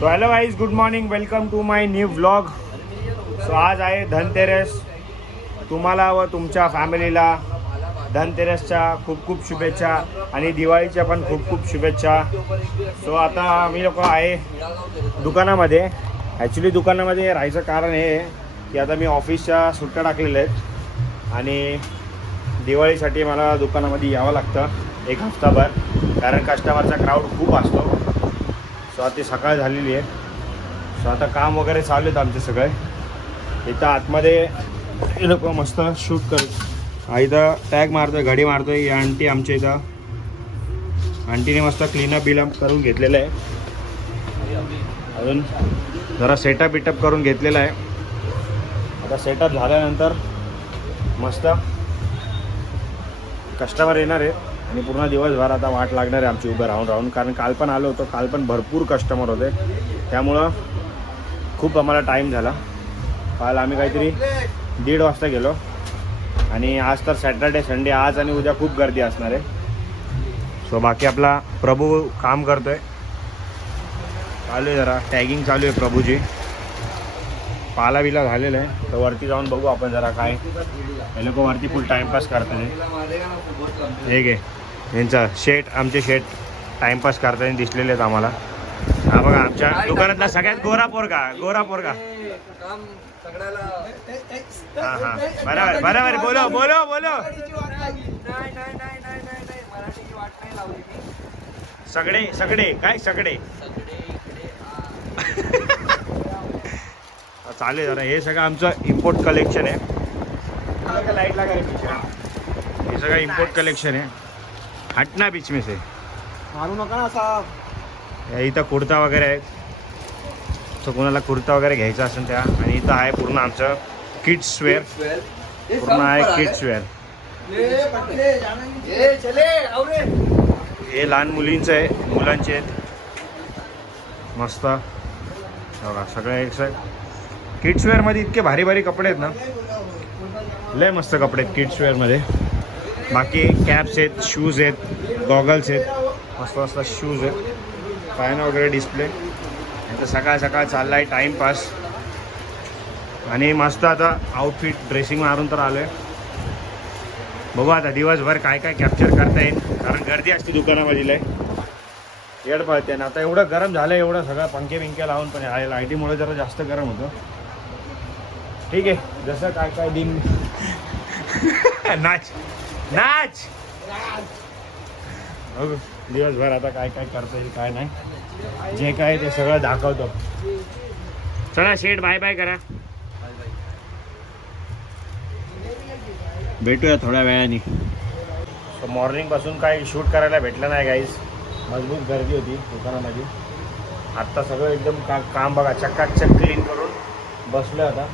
So hello guys, good morning, welcome to my new vlog. So आज आहे धनतेरस. तुम्हाला व तुमच्या फॅमिलीला धनतेरसच्या खूप खूप शुभेच्छा आणि दिवाळीच्या पण खूप खूप शुभेच्छा. सो आता आम्ही लोक आहे दुकानामध्ये. ॲक्च्युली दुकानामध्ये राहायचं कारण हे की आता मी ऑफिसच्या सुट्ट्या टाकलेल्या आहेत आणि दिवाळीसाठी मला दुकानामध्ये यावं लागतं एक हफ्ताभर, कारण कस्टमरचा क्राऊड खूप असतो. सो आता सकाळ झालेली आहे. सो आता काम वगैरे चालू आहेत आमचे सगळे. इथं आतमध्ये हे लोक मस्त शूट करत, इथं टॅग मारतोय, घडी मारतोय. ही आंटी आमच्या इथं, आंटीने मस्त क्लीनअप बिलअप करून घेतलेलं आहे. अजून जरा सेटअप बिटअप करून घेतलेला आहे. आता सेटअप झाल्यानंतर मस्त कस्टमर येणार आहे आणि पूर्ण दिवसभर आता वाट लागणार आहे आमची उभं राहून राहून. कारण काल पण आलो होतो, काल पण भरपूर कस्टमर होते, त्यामुळं खूप आम्हाला टाईम झाला. काल आम्ही काहीतरी 1:30 वाजता गेलो आणि आज तर सॅटर्डे संडे, आज आणि उद्या खूप गर्दी असणार आहे. सो बाकी आपला प्रभू काम करतोय, चालू आहे जरा टॅगिंग चालू आहे प्रभूची. पाला बिला झालेलं आहे, तर वरती जाऊन बघू आपण जरा काय. हे लोक वरती फुल टाईमपास करतात. हे घे यांचा शेट, आमचे शेट टाईमपास करताना दिसलेले आहेत आम्हाला. हा बघा आमच्या दुकानातला सगळ्यात गोरा पोरगा. हां हां, बरोबर बरोबर, बोलो बोलो बोलो. सगळे सगळे काय सगळे चालेल जरा. हे सगळं आमचं इम्पोर्ट कलेक्शन आहे. लाईट लागा रे पीछे. हे सगळं इम्पोर्ट कलेक्शन आहे. हटना बीच में से मारू नका ना असा. इथं कुर्ता वगैरे आहे, तर कोणाला कुर्ता वगैरे घ्यायचा असेल त्या. आणि इथं आहे पूर्ण आमचं किड्स वेअर, पूर्ण आहे किड्स वेअर. हे लहान मुलींचं आहे, मुलांचे आहेत मस्त. बघा सगळे एक साईड किड्स वेअरमध्ये इतके भारी भारी कपडे आहेत ना, लय मस्त कपडे आहेत किड्स वेअरमध्ये. बाकी कॅप्स आहेत, शूज आहेत, गॉगल्स आहेत, मस्त मस्त शूज आहेत, फॅन वगैरे डिस्प्ले. आता सकाळ सकाळ चालला आहे टाईमपास आणि मस्त आता आउटफिट ड्रेसिंग मारून तर आलो आहे. बघू आता दिवसभर काय काय कॅप्चर करता येईल, कारण गर्दी असते दुकानामध्ये लय येड पळते ना. आता एवढं गरम झालं, एवढं सगळं पंखे बिंके लावून, पण लाईटीमुळे जरा जास्त गरम होतं. ठीक आहे, जसं काय काय दिन नाच नाच बघू दिवसभर आता काय काय करता येईल काय नाही, जे काय ते सगळं दाखवतो. चला शेठ, बाय बाय करा, भेटूया थोड्या वेळाने. मॉर्निंगपासून काही शूट करायला भेटलं नाही गाईज, मजबूत गर्दी होती दुकानामध्ये. आत्ता सगळं एकदम काम बघा चक्काचक क्लीन करून बसलो. आता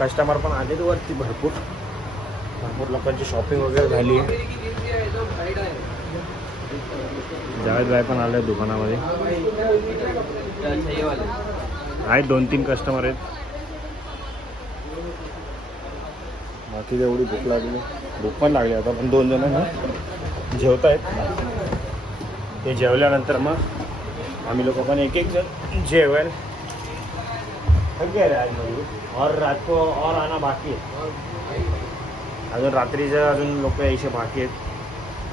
कस्टमर पण आले वरती, भरपूर लोकांची शॉपिंग वगैरे झाली आहे. जावेद भाई पण आले दुकानामध्ये, आहेत 2-3 कस्टमर आहेत. बाकी एवढी भूक लागली, भूक पण लागली आता, पण 2 जण ना जेवत आहेत. ते जेवल्यानंतर मग आम्ही लोक पण एक जण जेवेल. थक गए रे आज मग, और रात को और आना बाकी आहे. अजून रात्रीचं अजून लोक यायचे बाकी आहेत.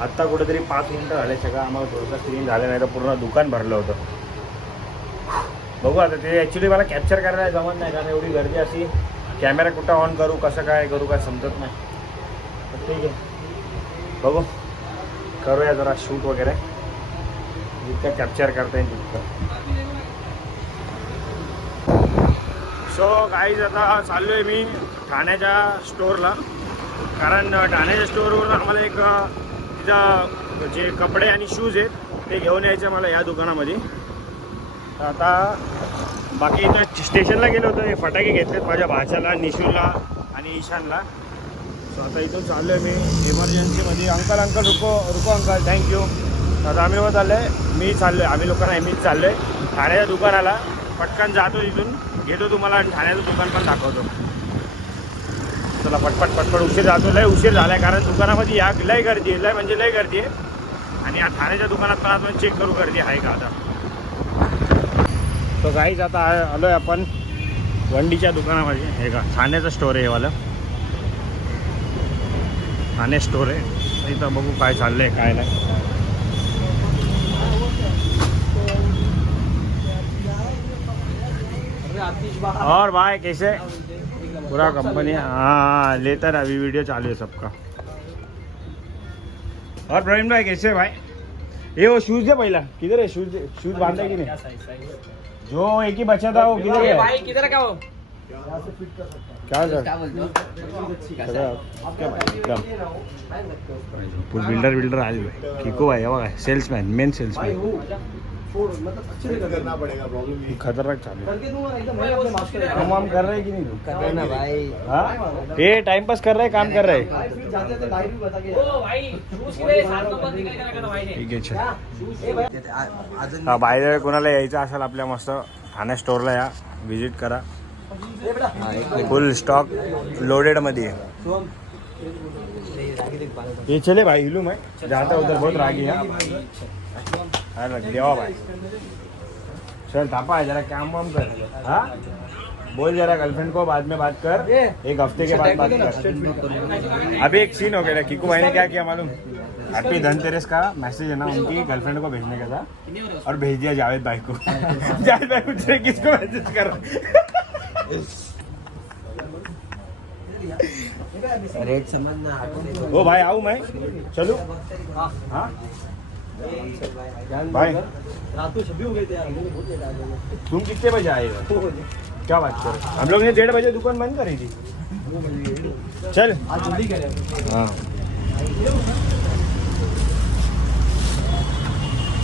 आत्ता कुठेतरी 5 मिनटं झाले सगळं. आम्हाला थोडंसं क्लीन झालं, नाही तर पूर्ण दुकान भरलं होतं. बघू आता ते ॲक्च्युली मला कॅप्चर करायला जमत नाही, कारण एवढी गर्दी अशी. कॅमेरा कुठं ऑन करू, कसं काय करू, काय समजत नाही. ठीक आहे, बघू करूया जरा शूट वगैरे, जितकं कॅप्चर करता येईल तितकं. सो गाईज आता चाललो आहे मी ठाण्याच्या स्टोअरला, कारण ठाण्याच्या स्टोअरवरून आम्हाला एक तिथं जे कपडे आणि शूज आहेत ते घेऊन यायचे मला या दुकानामध्ये. तर आता बाकी इथं स्टेशनला गेलो होतो, हे फटाके घेतलेत माझ्या भाच्याला, निशूला आणि ईशानला. सो आता इथून चाललो आहे मी इमर्जन्सीमध्ये. अंकल रुको अंकल, थँक्यू. आता आम्ही लोक चाललो आहे, मी चाललो आहे, आम्ही लोक नाही मीच चाललो आहे ठाण्याच्या दुकानाला. पटकन जातो तिथून, घेतो तुम्हाला आणि ठाण्याचं दुकान पण दाखवतो. चला पटपट उशीर जातो, लय उशीर झाला आहे, कारण दुकानामध्ये या लय गर्दी आहे, लय म्हणजे लय गर्दी आहे. आणि या ठाण्याच्या दुकानात पण आपण चेक करू गर्दी आहे का आता. तो काहीच आता आलोय आपण वंडीच्या दुकानामध्ये. हे का ठाण्याचं स्टोर आहे हे वालं, ठाणे स्टोर आहे. इथं बघू काय चाललंय काय नाही. और भाई कैसे पूरा कंपनी. हाँ लेता अभी वीडियो चालू है सबका. और प्रवीण भाई कैसे भाई. ये वो शूज है पहला किधर है. शूज बांधा कि नहीं. जो एक ही बचा था वो किधर है भाई किधर है क्या वो. क्या सर फुल बिल्डर आज किको भाई है बघा. Salesman main salesman. करना पड़ेगा. प्रॉब्लम खतरनाक चालू है. करके दूंगा एकदम. मैं अपने मास्टर काम वाम कर रहे है कि नहीं. कर रहे ना भाई. हाँ ये टाइम पास कर रहे है काम कर रहे है. भाई फिर जाते थे लाइव भी बता के. ओ भाई शूज के लिए 7 नंबर निकल के रखा था भाई ने. ठीक आहे चल. ए भाई अजून हा बाहेर कोणाला यायचं असेल आपल्या मस्त ठाणे स्टोअरला या विजिट करा. ए बेटा फुल स्टॉक लोडेड मध्ये आहे. सोम ये चले भाई हिलू मैं जाता उधर बहुत रागी है. अरे देवा भाई चल थापा है जरा काम वाम कर. हाँ बोल जरा गर्लफ्रेंड को बाद में बात कर. एक हफ्ते के बाद बात कर. अभी एक सीन हो गया. किकू भाई ने क्या किया मालूम. हैप्पी धनतेरस का मैसेज है ना उनकी गर्लफ्रेंड को भेजने का था और भेज दिया जावेद भाई को. जावेद भाई पूछ रहे किसको मैसेज कर. रेट समझना. ओ भाई आऊँ मैं चलूँ. हाँ भाई रात को 26 हो गए थे यार. बहुत लेट आ गए. तुम कितने बजे आए हो. क्या बात कर. हम लोग ने 1:30 बजे दुकान बंद करी थी. चल आज जल्दी करें. हाँ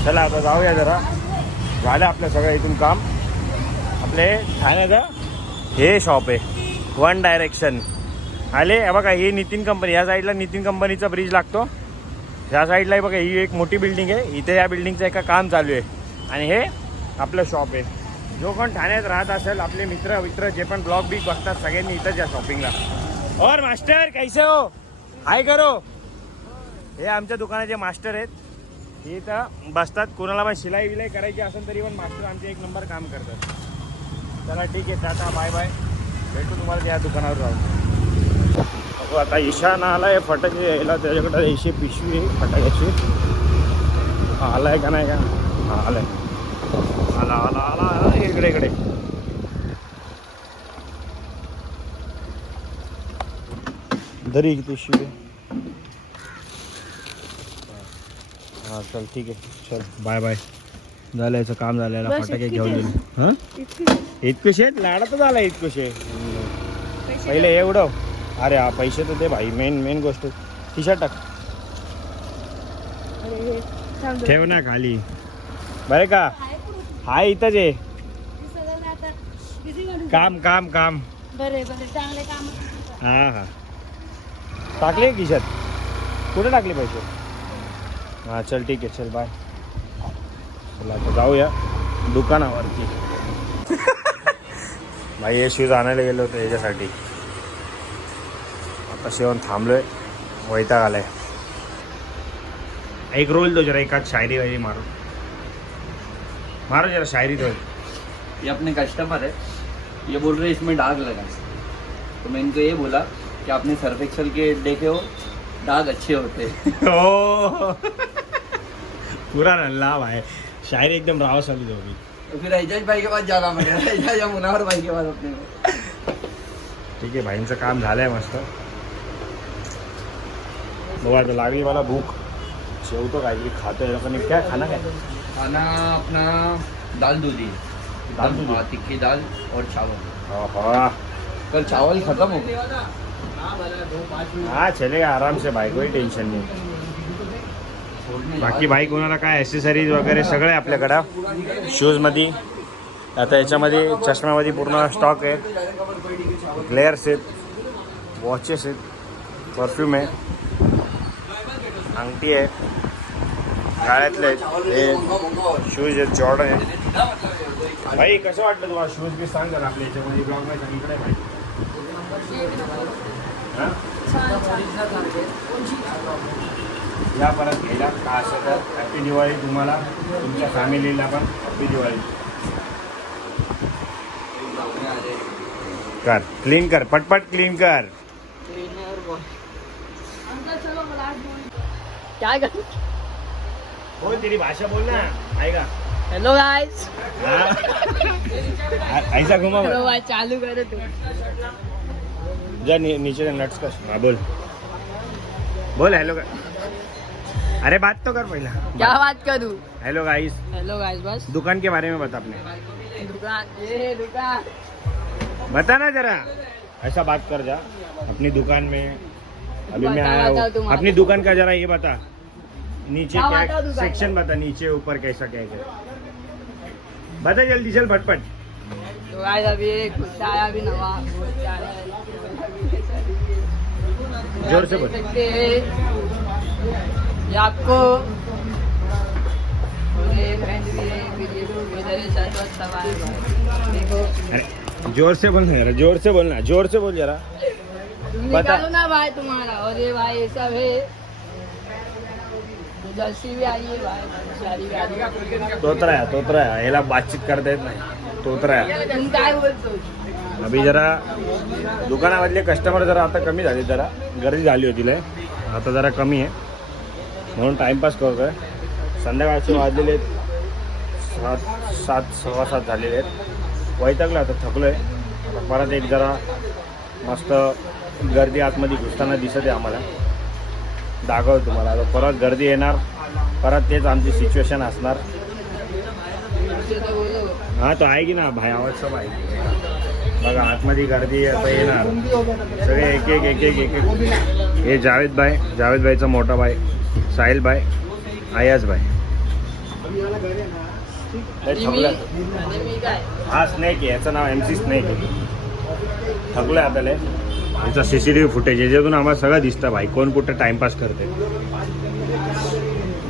चला आता जाऊया जरा. झालं आपलं सगळं इथून काम. आपले ठाण्याचं हे शॉप आहे वन डायरेक्शन. आले हे बघा ही नितीन कंपनी. ह्या साईडला नितीन कंपनीचा ब्रिज लागतो. ह्या साईडला बघा ही एक मोठी बिल्डिंग आहे. इथे या बिल्डिंगचं एका काम चालू आहे आणि हे आपलं शॉप आहे. जो कोण ठाण्यात राहत असेल आपले मित्र जे पण ब्लॉग बिग बघतात सगळ्यांनी इथंच या शॉपिंगला. और मास्टर कैसे हो हाय करो. हे आमच्या दुकानाचे मास्टर आहेत. हे इथं बसतात. कोणाला पण शिलाई विलाई करायची असेल तरी पण मास्टर आमचे एक नंबर काम करतात. चला ठीक आहे टाटा बाय बाय. भेटू तुम्हाला या दुकानावर राहून. बघू आता ईशान आला आहे फटाके यायला. त्याच्याकडे 100 पिशवी आहे फटाक्याची. आलाय का नाही का. हा आलाय. आला आला आला इकडे दरी किती पिशवी. हां चल ठीक आहे चल बाय बाय. झालं याचं काम झालं. याला फटाके घेऊन येईल. हां इतकुशे आहेत लाडा तर झाला इतकुशे. पहिले एवढं. अरे हा पैसे तर दे भाई. मेन गोष्ट टी शर्ट टाक. ठेव ना खाली बरे का. हाय इथंच आहे काम. बरे चांगले काम. हां टाकले खिशात. कुठे टाकले पैसे. हां चल ठीक आहे चल बाय. चला आता जाऊया दुकानावरती. भाई हे शूज आणायला गेलो होतो याच्यासाठी. आता शेवण थांबलोय. वैताग आलाय. एक रोल दो जरा. एकाच शायरी वायरी मारो जरा शायरी तो. ये अपने कस्टमर है. ये बोल रहे इसमें दाग लगा. तो मैं इनको ये बोला कि आपने सर्फ एक्सेल के देखे हो दाग अच्छे होते. ओ पूरा नल्ला भाई. शायरी एकदम रावस वाली होगी. तो फिर एजाज भाई के पास जाना पड़ेगा. एजाज या मुनावर भाई के पास अपने को. ठीक आहे भाईंचं काम झालंय मस्त. बघा आता लागली मला भूक. शेवतो काहीतरी खातोय. लोकांनी काय खाना काय. खाना अपना दाल दूधी. दाल दूधी? हाँ, तिक्की दाल और चावल. हाँ कल चावल खत्म हो गया. हाँ चलेगा आराम से भाई. कोई टेन्शन नाही. बाकी भाई कोणाला काय ॲसेसरीज वगैरे सगळे आपल्याकडं शूजमध्ये. आता याच्यामध्ये चष्म्यामध्ये पूर्ण स्टॉक आहे. ग्लेअर्स आहेत, वॉचेस आहेत, परफ्यूम आहे, अंगठी आहे, गाळ्यातले आहेत, हे शूज आहेत, जॉर्डन आहे. भाई कसं वाटलं तुम्हाला शूज बी सांग जरा आपल्या याच्यामध्ये ब्लॉगमध्ये सांगितलं भाई. हां या परत घ्यायला का असं तर हॅपी दिवाळी तुम्हाला तुमच्या फॅमिलीला पण हॅपी दिवाळी. कर क्लीन कर पटपट क्लीन कर. काय कर बोल तेरी भाषा बोल ना ऐका. हेलो गाइस ऐसा घुमा हेलो भाई चालू करे तू जा नीचे नट्स का. हाँ बोल बोल हेलो. अरे बात तो कर पहिला. क्या बात करूं. Hello guys. हेलो गाइस बस दुकान के बारे में बता अपने. दुकान बता ना जरा. ऐसा बात कर जा अपनी दुकान में. अभी मैं आया बताओ हूँ तुम अपनी दुकान का जरा ये बता. नीचे क्या क्या बताओ दुकान सेक्शन बता. नीचे ऊपर कैसा क्या है बता जल्दी चल फटफट. तो गाइस अभी कुछ आया भी नवा जोर से बोल. सकते हैं ये आपको ये फ्रेंड भी है वीडियो इधर ही साथ साथ सब आए भाई. देखो अरे जोर से बोलना जरा. जोर से बोलना. जोर से बोल जरा. तुम बता. निकालो ना भाई तुम्हारा. और ये भाई ये सब है जर्सी भी आई है भाई सारी भी आई है. तोतरा याला बातचीत करता येत नाही. तोतरा तुम काय बोलतो. अभी जरा दुकानामधले कस्टमर जरा आता कमी झाले. जरा गर्दी झाली होती लय. आता जरा कमी आहे म्हणून टाइमपास करतोय. संध्याकाळचे वाजलेले आहेत 7 सव्वा 7 झालेले आहेत. वैतागलं आता थकलोय. आता परत एक जरा मस्त गर्दी आतमध्ये घुसताना दिसत आहे आम्हाला. दाखवतो तुम्हाला. आता परत गर्दी येणार. परत तेच आमची सिच्युएशन असणार. हाँ तो आएगी ना भाई. आवाज सब आएगी. बघा आतमध्ये गर्दी आता येणार. सगळे एक एक हे जावेद भाईचा मोठा भाई, साहिल भाई, आयाज भाई. हा स्नेक आहे. याचं नाव MC स्नेक आहे. थकलोय आता लय. याचा CCTV फुटेज याच्यातून आम्हाला सगळं दिसतं भाई कोण कुठं टाइमपास करते.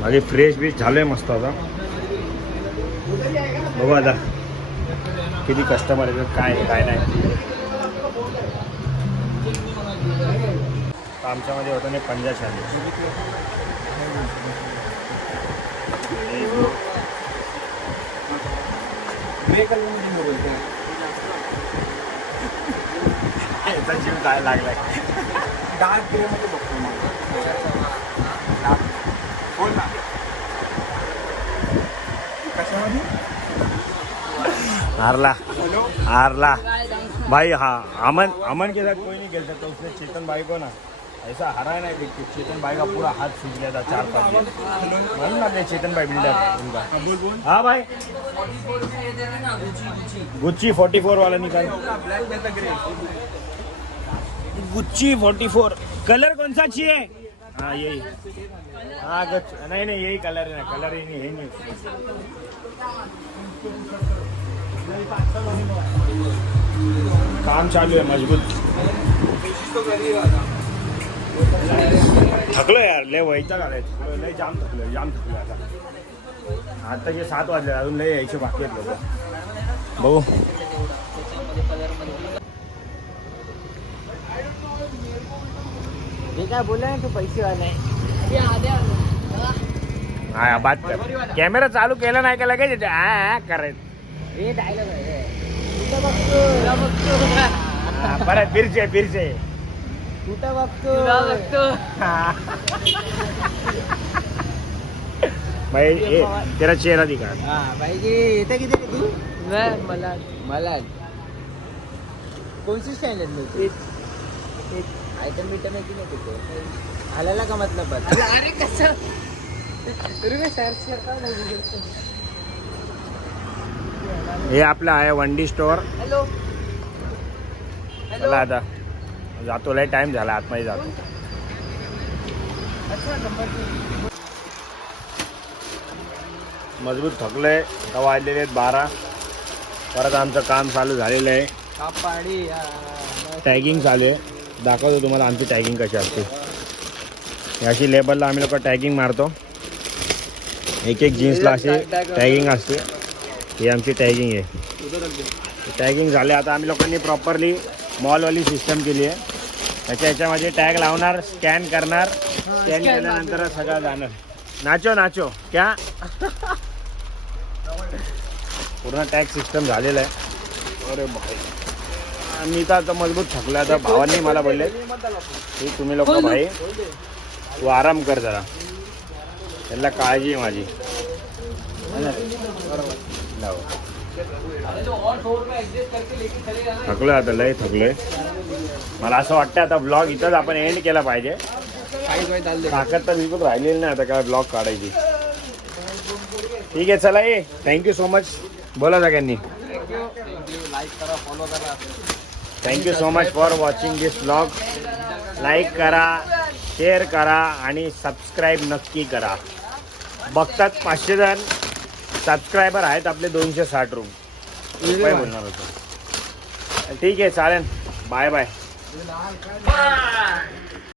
बाकी फ्रेश बीश झालोय मस्त. आता बघू आता किती कस्टमर आहेत काय काय नाही. आमच्यामध्ये होतं नाही पंजा याचा जीव काय लागलाय. डार्क ग्रे मध्ये बघतो मग. बोल ना कशामध्ये. हारला भाई. हाँ अमन के साथ कोई नहीं खेल सकता. उसने चेतन भाई को ना ऐसा हराया नहीं. देखिए चेतन भाई का पूरा हाथ सूझ गया था 4-5 दिन. मालूम ना चेतन भाई बिल्डर उनका. हाँ भाई गुच्ची 44 वाला निकाल. गुच्ची 44 कलर कौन सा चाहिए. हाँ यही. हाँ नहीं यही कलर है. कलर ही नहीं है नहीं. काम चालू आहे मजबूत. थकलो यार लय. वैताग आलाय. लय जाम थकलोय आता. जे 7 वाजले अजून लय यायचे बाकी आहेत लोक. बघू हे काय बोलला ना तू पैसे वाला आहे. हा बात कर. कॅमेरा चालू केला नाही का लगेच करायचं. हे डायलॉग आहे. परत फिरचे कुठं बघतो. भाई तेरा चेहरा दिखा. हा पाहिजे. येतं किती रे तू. मला कोणची स्टाईल आहे आयटम बिटम आहे की नाही तिथे. आल्याला का मतलब बस. अरे कसं सर्च करता हे आपलं आहे वंडी स्टोअर. हॅलो चला आता जातो. लय टाइम झाला आतमध्ये जातो. मजबूत थकलोय. आता वाजलेले आहेत 12. परत आमचं काम चालू झालेलं आहे. कापाडी टॅगिंग चालू आहे. दाखवतो तुम्हाला आमची टॅगिंग कशी असते. अशी लेबलला आम्ही लोक टॅगिंग मारतो. एक जीन्सला अशी टॅगिंग असते. ही आमची टॅगिंग आहे. टॅगिंग झाले. आता आम्ही लोकांनी प्रॉपरली मॉलवाली सिस्टम केली आहे. ह्याच्यामध्ये टॅग लावणार, स्कॅन करणार. स्कॅन केल्यानंतर सगळं जाणार. नाचो क्या पूर्ण टॅग सिस्टम झालेलं आहे. अरे बाई मी तर आता मजबूत थकलो. आता भावांनी मला बोलले की तुम्ही लोक भाई तू आराम कर जरा, त्याला काळजी आहे माझी. लाव. थकलोय आता, लय थकलोय. मला असं वाटतं आता ब्लॉग इथंच आपण एंड केला पाहिजे. ताकद तर बिलकुल राहिलेली नाही आता काय ब्लॉग काढायची. ठीक आहे चला ये, थँक्यू सो मच बोला सगळ्यांनी. Thank you so much for watching this blog. Like करा, शेअर करा आणि सबस्क्राईब नक्की करा. बघतात 500 जण सबस्क्रायबर आहेत आपले, 260 रुपये बोलणार होतो. ठीक आहे चालेल, बाय बाय.